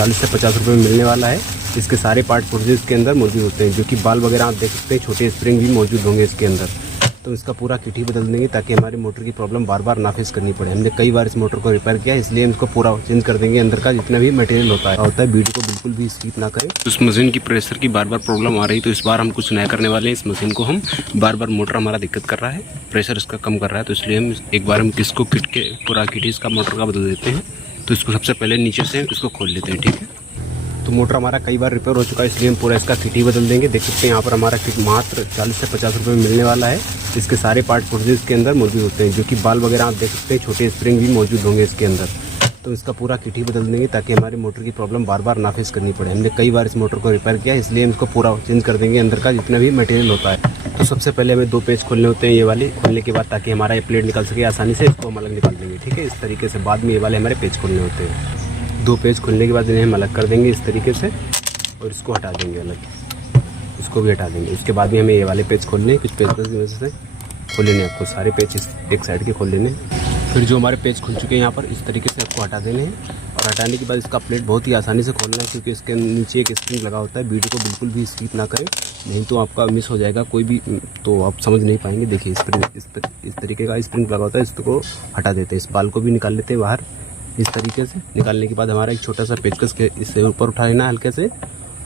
40 से 50 रुपये में मिलने वाला है। इसके सारे पार्ट पुर्जे इसके अंदर मौजूद होते हैं, जो कि बाल वगैरह आप देख सकते हैं, छोटे स्प्रिंग भी मौजूद होंगे इसके अंदर। तो इसका पूरा किट ही बदल देंगे ताकि हमारी मोटर की प्रॉब्लम बार बार ना फेस करनी पड़े। हमने कई बार इस मोटर को रिपेयर किया, इसलिए हम इसको पूरा चेंज कर देंगे। अंदर का जितना भी मटेरियल होता है वीडियो को बिल्कुल भी स्किप ना करें। इस मशीन की प्रेशर की बार बार प्रॉब्लम आ रही, तो इस बार हम कुछ नया करने वाले हैं। इस मशीन को हम बार बार मोटर हमारा दिक्कत कर रहा है, प्रेशर इसका कम कर रहा है, तो इसलिए हम एक बार हम इसको किट के पूरा किट इसका मोटर का बदल देते हैं। तो इसको सबसे पहले नीचे से इसको खोल लेते हैं, ठीक है। तो मोटर हमारा कई बार रिपेयर हो चुका है, इसलिए हम पूरा इसका किट ही बदल देंगे। देख सकते हैं यहाँ पर हमारा किट मात्र 40 से 50 रुपये में मिलने वाला है। इसके सारे पार्ट पुर्जे इसके अंदर मौजूद होते हैं, जो कि बाल वगैरह आप देख सकते हैं, छोटे स्प्रिंग भी मौजूद होंगे इसके अंदर। तो इसका पूरा किट ही बदल देंगे ताकि हमारी मोटर की प्रॉब्लम बार बार ना फेस करनी पड़े। हमने कई बार इस मोटर को रिपेयर किया, इसलिए हम इसको पूरा चेंज कर देंगे, अंदर का जितना भी मटेरियल होता है। तो सबसे पहले हमें 2 पेज खोलने होते हैं, ये वाले खोलने के बाद, ताकि हमारा ये प्लेट निकल सके आसानी से, इसको हम अलग निकाल देंगे, ठीक है। इस तरीके से बाद में ये वाले हमारे पेज खोलने होते हैं। 2 पेज खोलने के बाद इन्हें हम अलग कर देंगे इस तरीके से, और इसको हटा देंगे अलग, इसको भी हटा देंगे। उसके बाद भी हमें ये वाले पेज खोलने हैं, कुछ पेज की वजह से खोल लेने आपको, सारे पेज एक साइड के खोल लेने। फिर जो हमारे पेज खुल चुके हैं यहाँ पर, इस तरीके से आपको हटा देने हैं। और हटाने के बाद इसका प्लेट बहुत ही आसानी से खोलना है, क्योंकि इसके नीचे एक स्प्रिंग लगा होता है। वीडियो को बिल्कुल भी स्किप ना करें, नहीं तो आपका मिस हो जाएगा कोई भी, तो आप समझ नहीं पाएंगे। देखिए इस तरीके का स्प्रिंग लगा होता है, इसको हटा देते हैं। इस बाल को भी निकाल लेते हैं बाहर इस तरीके से। निकालने के बाद हमारा एक छोटा सा पेचकस के इससे ऊपर उठा लेना है हल्के से।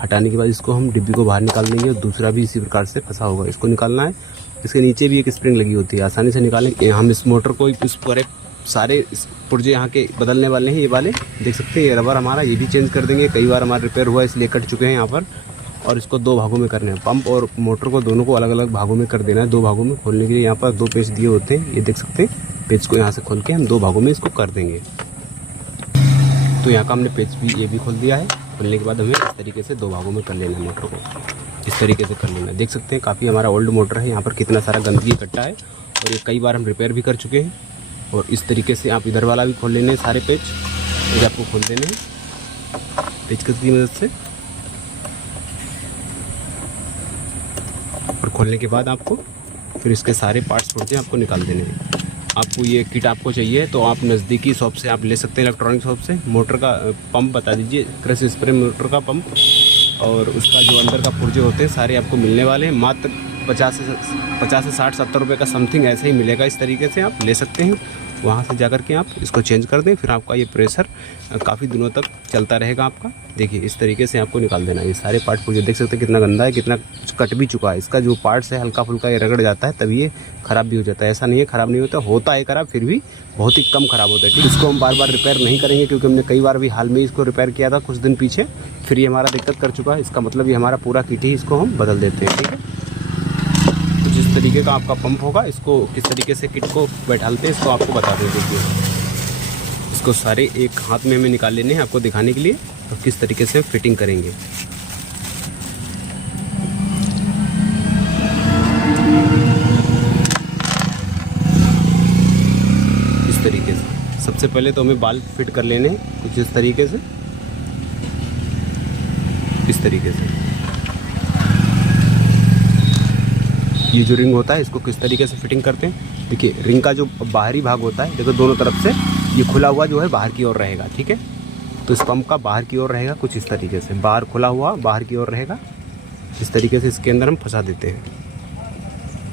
हटाने के बाद इसको हम डिब्बी को बाहर निकाल देंगे, और दूसरा भी इसी प्रकार से फंसा होगा, इसको निकालना है। इसके नीचे भी एक स्प्रिंग लगी होती है, आसानी से निकालें। हम इस मोटर को इस पूरे सारे पुर्जे यहाँ के बदलने वाले हैं, ये वाले देख सकते हैं। ये रबर हमारा ये भी चेंज कर देंगे, कई बार हमारा रिपेयर हुआ इसलिए कट चुके हैं यहाँ पर। और इसको 2 भागों में करने हैं, पंप और मोटर को दोनों को अलग अलग भागों में कर देना है। 2 भागों में खोलने के लिए यहाँ पर 2 पेज दिए होते हैं, ये देख सकते हैं। पेज को यहाँ से खोल के हम 2 भागों में इसको कर देंगे। तो यहाँ का हमने पेज भी ये भी खोल दिया है। खोलने के बाद हमें इस तरीके से 2 भागों में कर लेना है, मोटर को इस तरीके से कर लेना है। देख सकते हैं काफ़ी हमारा ओल्ड मोटर है, यहाँ पर कितना सारा गंदगी इकट्ठा है, और ये कई बार हम रिपेयर भी कर चुके हैं। और इस तरीके से आप इधर वाला भी खोल लेने हैं, सारे पेज ये आपको खोल देने हैं पेचकस की मदद से। और खोलने के बाद आपको फिर इसके सारे पार्ट्स पुर्जे आपको निकाल देने हैं। आपको ये किट आपको चाहिए तो आप नज़दीकी शॉप से आप ले सकते हैं, इलेक्ट्रॉनिक शॉप से। मोटर का पंप बता दीजिए, क्रश स्प्रे मोटर का पंप, और उसका जो अंदर का पुर्जे होते हैं सारे आपको मिलने वाले हैं। मात्र 50 से 60 70 रुपये का समथिंग ऐसे ही मिलेगा। इस तरीके से आप ले सकते हैं, वहाँ से जाकर के आप इसको चेंज कर दें। फिर आपका ये प्रेशर काफ़ी दिनों तक चलता रहेगा आपका। देखिए इस तरीके से आपको निकाल देना है। ये सारे पार्ट पुर्जे देख सकते हैं कितना गंदा है, कितना कट भी चुका है। इसका जो पार्ट्स है हल्का फुल्का ये रगड़ जाता है, तभी ये ख़राब भी हो जाता है। ऐसा नहीं है ख़राब नहीं होता है ख़राब, फिर भी बहुत ही कम ख़राब होता है। ठीक, इसको हम बार बार रिपेयर नहीं करेंगे, क्योंकि हमने कई बार भी हाल में इसको रिपेयर किया था कुछ दिन पीछे, फिर ये हमारा दिक्कत कर चुका है। इसका मतलब ये हमारा पूरा किट ही इसको हम बदल देते हैं, ठीक है। तो जिस तरीके का आपका पंप होगा, इसको किस तरीके से किट को बैठालते हैं इसको आपको बता दें। देखिए इसको सारे एक हाथ में हमें निकाल लेने हैं आपको दिखाने के लिए, तो किस तरीके से फिटिंग करेंगे। इस तरीके से सबसे पहले तो हमें बाल फिट कर लेने हैं कुछ इस तरीके से, इस तरीके से। ये जो रिंग होता है इसको किस तरीके से फिटिंग करते हैं। देखिए रिंग का जो बाहरी भाग होता है, देखो दोनों तरफ से ये खुला हुआ जो है बाहर की ओर रहेगा, ठीक है। तो इस पंप का बाहर की ओर रहेगा कुछ इस तरीके से, बाहर खुला हुआ बाहर की ओर रहेगा। इस तरीके से इसके अंदर हम फंसा देते हैं,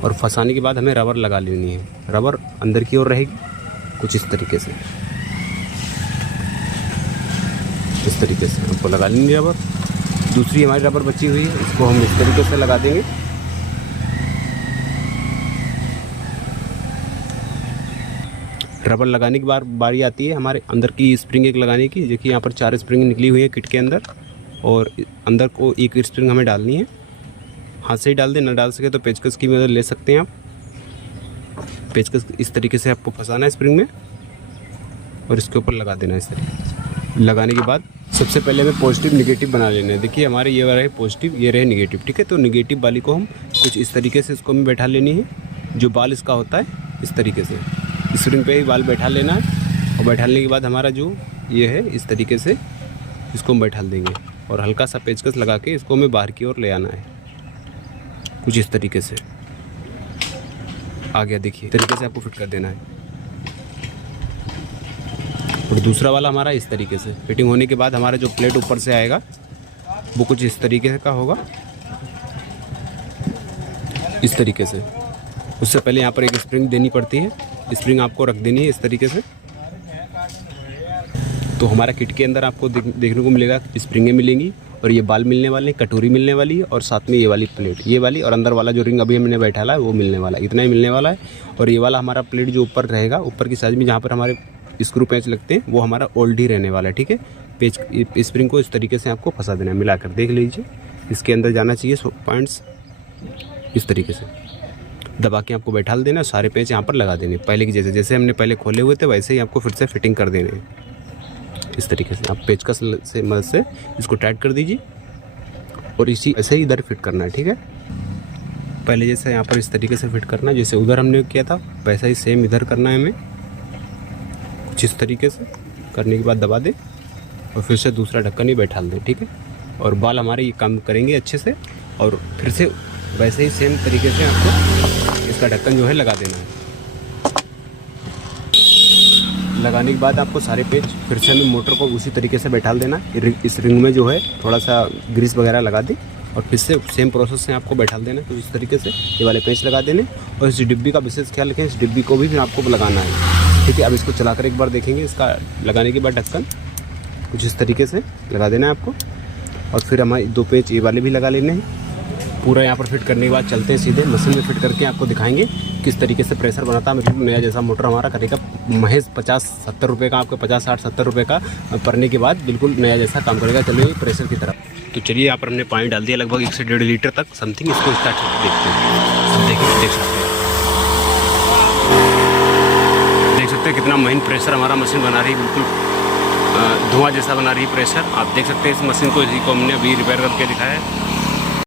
और फंसाने के बाद हमें रबर लगा लेनी है। रबर अंदर की ओर रहेगी कुछ इस तरीके से, इस तरीके से हमको लगा लेंगे रबर। दूसरी हमारी रबर बची हुई है, इसको हम इस तरीके से लगा देंगे। रबर लगाने के बाद बारी आती है हमारे अंदर की स्प्रिंग एक लगाने की। देखिए यहाँ पर 4 स्प्रिंग निकली हुई है किट के अंदर, और अंदर को एक स्प्रिंग हमें डालनी है। हाथ से ही डाल दें, ना डाल सके तो पेचकस की मदद ले सकते हैं आप। पेचकस इस तरीके से आपको फंसाना है स्प्रिंग में, और इसके ऊपर लगा देना है इस तरीके से। लगाने के बाद सबसे पहले हमें पॉजिटिव निगेटिव बना लेना है। देखिए हमारे ये रहे पॉजिटिव, ये रहे निगेटिव, ठीक है। तो निगेटिव वाली को हम कुछ इस तरीके से इसको हमें बैठा लेनी है। जो बाल इसका होता है इस तरीके से स्प्रिंग पे ही बाल बैठा लेना है, और बैठाने के बाद हमारा जो ये है इस तरीके से इसको हम बैठा देंगे, और हल्का सा पेचकस लगा के इसको हमें बाहर की ओर ले आना है कुछ इस तरीके से। आ गया, देखिए तरीके से आपको फिट कर देना है। और दूसरा वाला हमारा इस तरीके से फिटिंग होने के बाद हमारा जो प्लेट ऊपर से आएगा वो कुछ इस तरीके का होगा, इस तरीके से। उससे पहले यहाँ पर एक स्प्रिंग देनी पड़ती है, स्प्रिंग आपको रख देनी है इस तरीके से। तो हमारा किट के अंदर आपको देखने को मिलेगा स्प्रिंगें मिलेंगी और ये बाल मिलने वाले हैं, कटोरी मिलने वाली है और साथ में ये वाली प्लेट, ये वाली और अंदर वाला जो रिंग अभी हमने बैठाला है वो मिलने वाला है। इतना ही मिलने वाला है। और ये वाला हमारा प्लेट जो ऊपर रहेगा, ऊपर की साइड में जहाँ पर हमारे स्क्रू पेंच लगते हैं, वो हमारा ओल्ड ही रहने वाला है, ठीक है। पेच स्प्रिंग को इस तरीके से आपको फंसा देना है, मिलाकर देख लीजिए। इसके अंदर जाना चाहिए पॉइंट्स, इस तरीके से दबा के आपको बैठा देना। सारे पेंच यहाँ पर लगा देने पहले की जैसे हमने पहले खोले हुए थे वैसे ही आपको फिर से फिटिंग कर देने हैं। इस तरीके से आप पेचकस से मदद से इसको टाइट कर दीजिए और इसी ऐसे ही इधर फिट करना है, ठीक है। पहले जैसे यहाँ पर इस तरीके से फिट करना है, जैसे उधर हमने किया था वैसा ही सेम इधर करना है हमें। कुछ इस तरीके से करने के बाद दबा दें और फिर से दूसरा ढक्कन ही बैठा दें, ठीक है। और बाल हमारे ये काम करेंगे अच्छे से। और फिर से वैसे ही सेम तरीके से आपको इसका ढक्कन जो है लगा देना है। लगाने के बाद आपको सारे पेज फिर से हमें मोटर को उसी तरीके से बैठा देना। इस रिंग में जो है थोड़ा सा ग्रीस वगैरह लगा दें और फिर से सेम प्रोसेस से आपको बैठा देना। तो इस तरीके से ये वाले पेंच लगा देने और इस डिब्बी का विशेष ख्याल रखें, इस डिब्बी को भी फिर आपको लगाना है, ठीक है। अब इसको चलाकर एक बार देखेंगे। इसका लगाने के बाद ढक्कन कुछ इस तरीके से लगा देना है आपको और फिर हमारे 2 पेंच ये वाले भी लगा लेने हैं। पूरा यहाँ पर फिट करने के बाद चलते हैं सीधे मशीन में फिट करके आपको दिखाएंगे किस तरीके से प्रेशर बनाता है। मतलब नया जैसा मोटर हमारा करेगा महज 50-70 रुपये का, आपको 50-60-70 रुपये का पड़ने के बाद बिल्कुल नया जैसा काम करेगा। चलिए प्रेशर की तरफ। तो चलिए यहाँ पर हमने पानी डाल दिया लगभग 1 से 1.5 लीटर तक समथिंग। इसको स्टार्ट देखते हैं, देख सकते हैं कितना महीन प्रेशर हमारा मशीन बना रही है, बिल्कुल धुआं जैसा बना रही है प्रेशर। आप देख सकते हैं इस मशीन को, इसी को हमने अभी रिपेयर करके दिखाया है।